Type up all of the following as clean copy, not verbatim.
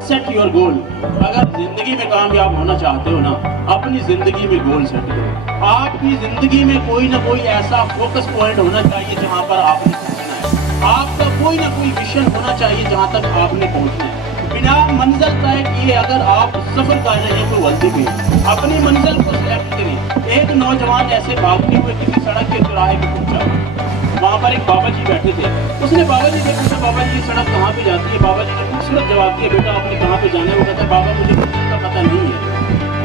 Set your goal. अगर जिंदगी में कामयाब होना चाहते हो ना, अपनी जिंदगी में गोल सेट करो। आपकी जिंदगी में कोई ना कोई ऐसा फोकस पॉइंट होना चाहिए जहां पर आपने पहुंचना है। आपका कोई ना कोई विजन होना चाहिए जहां तक आपने पहुंचना है। बिना मंजिल तय किए अगर आप सफर कर रहे हैं तो गलती भी अपनी मंजिल को सिलेक्ट करें। एक नौजवान ऐसे भागते हुए किसी सड़क के चौराहे पे पहुंचा, वहाँ पर एक बाबा जी बैठे थे। उसने बाबा जी से पूछा, बाबा जी ये सड़क कहाँ पे जाती है? बाबा जी ने खूबसूरत जवाब दिया, बेटा आपने कहाँ पे जाना है? वो कहता है बाबा मुझे मंजिल का पता नहीं है।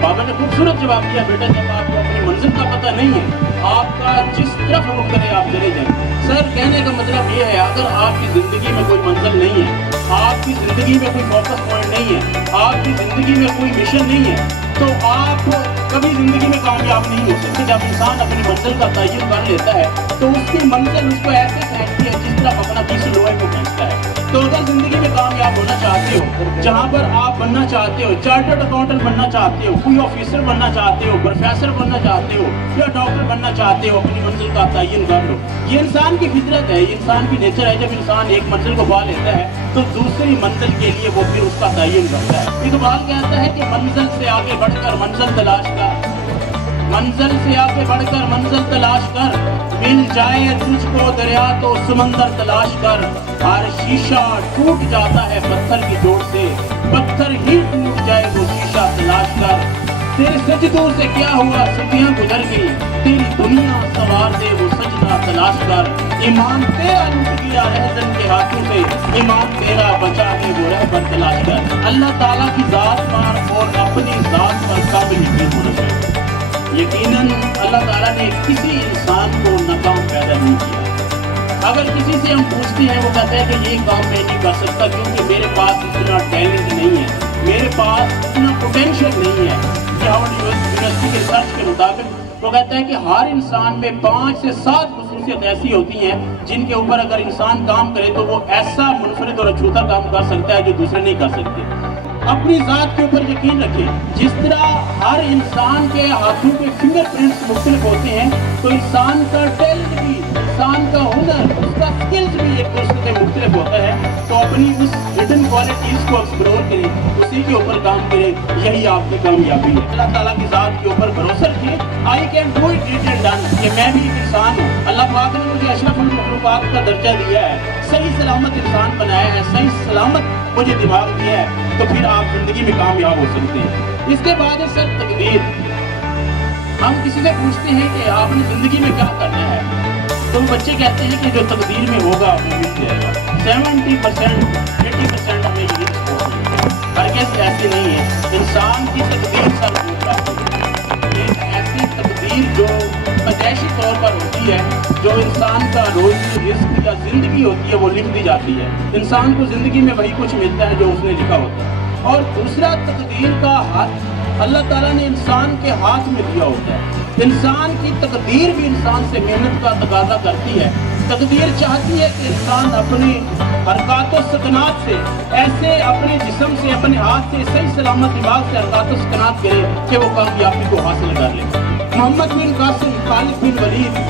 बाबा ने खूबसूरत जवाब दिया, बेटा जब आपको अपनी मंजिल का पता नहीं है, आपका जिस तरफ रुख करे आप चले जाएं। सर कहने का मतलब ये है, अगर आपकी जिंदगी में कोई मंजिल नहीं है, आपकी जिंदगी में कोई फोकस पॉइंट नहीं है, आपकी जिंदगी में कोई मिशन नहीं है, तो आप कभी जिंदगी में कामयाब नहीं हो सकते। जब इंसान अपनी मंजिल का तयन कर लेता है तो उसकी मंजिल उसको ऐसे फेंकती है जिस तरह अपना किसी लोहे को फेंकता है। तो अगर जिंदगी में कामयाब होना चाहते हो, जहाँ पर आप बनना चाहते हो, चार्टर्ड अकाउंटेंट बनना चाहते हो, कोई ऑफिसर बनना चाहते हो, प्रोफेसर बनना चाहते हो या डॉक्टर बनना चाहते हो, अपनी मंजिल का तयन कर लो। ये इंसान की फितरत है, ये इंसान की नेचर है। जब इंसान एक मंजिल को पा लेता है तो दूसरी मंजिल के लिए वो फिर उसका तयन करता है। इकबाल कहता है कि मंजिल से आगे बढ़कर मंजिल तलाश कर, मंजिल से आगे बढ़कर मंजिल तलाश कर, मिल जाए तुझको दरिया तो समंदर तलाश कर। हर शीशा टूट जाता है पत्थर की चोट से, पत्थर ही टूट जाए वो शीशा तलाश कर। तेरे सजदों से क्या हुआ, सदियां गुजर गई, तेरी दुनिया सवार दे वो सजदा तलाश कर। ईमान तेरा लुट गया रहज़न के हाथों से, ईमान तेरा बचा है वो रहबर तलाश कर। अल्लाह ताला की जात पर और अपनी जात पर काबिल यकीन होना चाहिए। यकीनन अल्लाह ताला ने किसी इंसान को नाकाम पैदा नहीं किया। अगर किसी से हम पूछते हैं, वो कहता है कि ये काम मैं नहीं कर सकता क्योंकि मेरे पास इतना टैलेंट नहीं है, मेरे पास इतना पोटेंशियल नहीं है। हार्वर्ड यूनिवर्सिटी के रिसर्च के मुताबिक वो कहता है कि हर इंसान में 5 से 7 खसूसियत ऐसी होती हैं जिनके ऊपर अगर इंसान काम करे तो वो ऐसा मुनफरिद और अछूता काम कर सकता है जो दूसरे नहीं कर सकते। अपनी जात के ऊपर यकीन रखें। जिस तरह हर इंसान के हाथों के फिंगरप्रिंट्स मुख्तलिफ होते हैं, तो इंसान का टैलेंट भी, इंसान का हुनर, उसका स्किल्स भी एक दूसरे से मुख्तलिफ होता है। तो अपनी उस हिडन क्वालिटीज को एक्सप्लोर करें, उसी के ऊपर काम करें, यही आपकी कामयाबी है। अल्लाह ताला की जात के ऊपर भरोसा रखें। I can do it, it and done, कि मैं भी एक इंसान हूँ। अल्लाह पाक ने मुझे अशरफुल मखलूकात का दर्जा दिया है, सही सलामत इंसान बनाया है, सही सलामत मुझे दिमाग दिया है, तो फिर आप जिंदगी में कामयाब हो सकते हैं। इसके बाद है सर तकदीर। हम किसी से पूछते हैं कि आपने जिंदगी में क्या करना है, तो बच्चे कहते हैं कि जो तकदीर में होगा वो मिल जाएगा। 70% 80% हमें ये हरगिज़ ऐसी नहीं है। इंसान की तकदीर सर एक ऐसी तकदीर जो पैदाइशी तौर पर होती है, जो इंसान का रोज़ी रिस्क या जिंदगी होती है वो लिख दी जाती है। इंसान को जिंदगी में वही कुछ मिलता है जो उसने लिखा होता है। और दूसरा, तकदीर का हाथ अल्लाह ताला ने इंसान के हाथ में दिया होता है। इंसान की तकदीर भी इंसान से मेहनत का तकाजा करती है। तकदीर चाहती है कि इंसान अपने हरकत और सकनात से, ऐसे अपने जिस्म से, अपने हाथ से, सही सलामत दिमाग से हरकत और सकनात करे कि वो कामयाबी को हासिल कर ले। मोहम्मद बिन कासिम, खालिद बिन वलीद,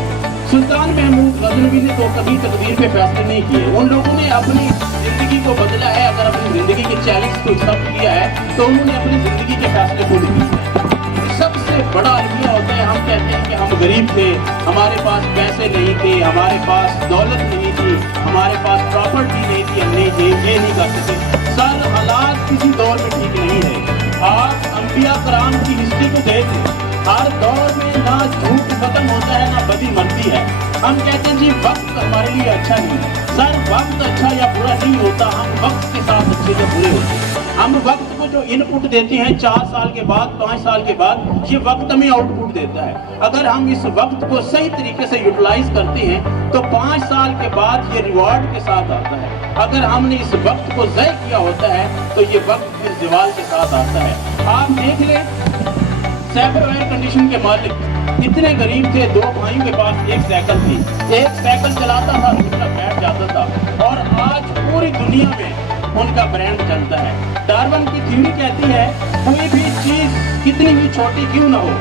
सुल्तान महमूद गजनवी ने तो कभी तकदीर पे फैसले नहीं किए। उन लोगों ने अपनी जिंदगी को बदला है। अगर अपनी जिंदगी के चैलेंज को एक्सेप्ट किया है तो उन्होंने अपनी जिंदगी के फैसले खुद किए। सबसे बड़ा अलमिया होता है, हम कहते हैं कि हम गरीब थे, हमारे पास पैसे नहीं थे, हमारे पास दौलत नहीं थी, हमारे पास प्रॉपर्टी नहीं थी, हम ये नहीं कर सके। सर हालात किसी दौर में ठीक नहीं है। आप अंबिया कराम की हिस्ट्री को देख लें, हर दौर में ना झूठ खत्म होता है ना बदी मरती है। हम कहते हैं जी वक्त हमारे लिए अच्छा नहीं है। सर वक्त अच्छा या बुरा नहीं होता, हम वक्त के साथ अच्छे से बुरे होते हैं। हम वक्त को जो इनपुट देते हैं 4 साल के बाद, 5 साल के बाद, ये वक्त हमें आउटपुट देता है। अगर हम इस वक्त को सही तरीके से यूटिलाइज करते हैं तो 5 साल के बाद ये रिवॉर्ड के साथ आता है। अगर हमने इस वक्त को ज़ाय किया होता है तो ये वक्त फिर ज़वाल के साथ आता है। आप देख लें, साइबर एयर कंडीशन के मालिक इतने गरीब थे, 2 भाइयों के पास एक साइकिल थी, एक साइकिल चलाता था, दूसरा बैठ जाता था, और आज पूरी दुनिया में उनका ब्रांड चलता है। डार्विन की थ्योरी कहती है कोई भी चीज कितनी भी छोटी क्यों ना हो,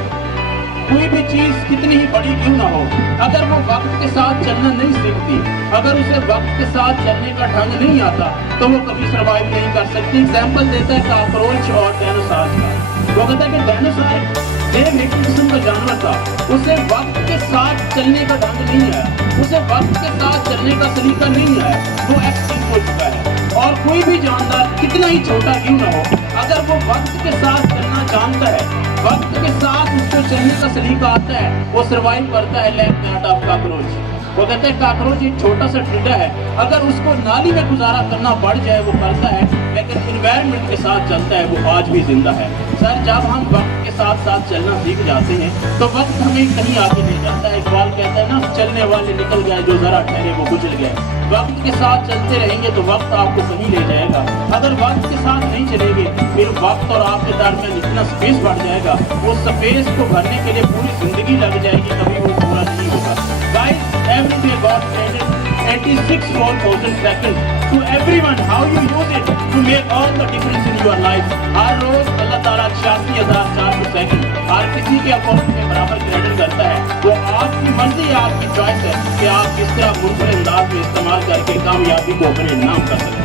कोई भी चीज कितनी ही बड़ी क्यों ना हो, अगर वो वक्त के साथ चलना नहीं सीखती, अगर उसे वक्त के साथ चलने का ढंग नहीं आता, तो वो कभी सर्वाइव नहीं कर सकती। एग्जाम्पल देता है कॉकरोच और डायनासोर का। वो कहता है कि डायनासोर सेम एक किस्म का जानवर था, उसे वक्त के साथ चलने का ढंग नहीं है, उसे वक्त के साथ चलने का सलीका नहीं है, वो एक्सटिंक्ट हो चुका है। और कोई भी जानवर कितना ही छोटा क्यों ना हो, अगर वो वक्त के साथ चलना जानता है, वक्त के साथ उसको चलने का सलीका आता है, वो सर्वाइव करता है लाइक दैट ऑफ कॉकरोच। वो कहते हैं कॉकरोच एक छोटा सा टिड्डा है, अगर उसको नाली में गुजारा करना पड़ जाए वो करता है, लेकिन इन्वायरमेंट के साथ चलता है, वो आज भी जिंदा है। सर, जब हम वक्त के साथ साथ चलना सीख जाते हैं तो वक्त हमें कहीं आगे ले जाता है। इकबाल कहता है ना, चलने वाले निकल गए, जो जरा ठहरे वो कुचल गए। वक्त के साथ चलते रहेंगे तो वक्त आपको कहीं ले जाएगा। अगर वक्त के साथ नहीं चलेंगे, फिर वक्त और आपके दरमियान इतना स्पेस बढ़ जाएगा, उस स्पेस को भरने के लिए पूरी जिंदगी लग जाएगी, कभी वो पूरा नहीं होगा। Guys, every day God created 86,000 seconds to everyone. How you use it to make all the difference in your life. हर रोज अल्लाह ताला 86,400 सेकंड हर किसी के अकाउंट में बराबर क्रेडिट करता है। वो आपकी मर्जी है, आपकी चॉइस है कि आप किस तरह मुर्सल अंदाज में इस्तेमाल करके कामयाबी को अपने नाम कर सकते हैं।